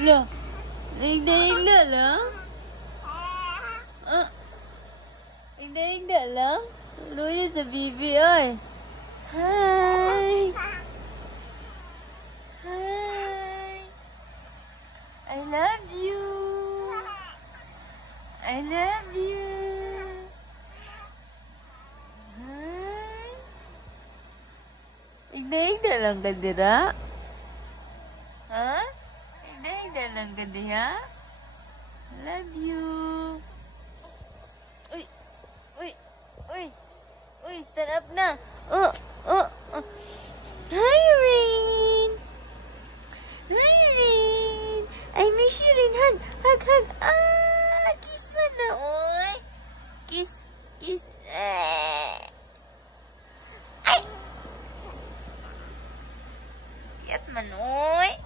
Lah, indah-indah lah. Indah-indah lah. Luya sa bibi, oy. Hi. Hi. I love you. I love you. Hi. Indah-indah lang ka dira. Ha? Indah-indah lang ka diha. Love you. Uy. Uy. Uy. Uy, stand up na. Oh. Hi, Rain. Hi, Rain. I miss you, Rain. Hug. Hug, hug. Kiss man na, oy. Kiss. Kiss. Ay! Cute man, oy.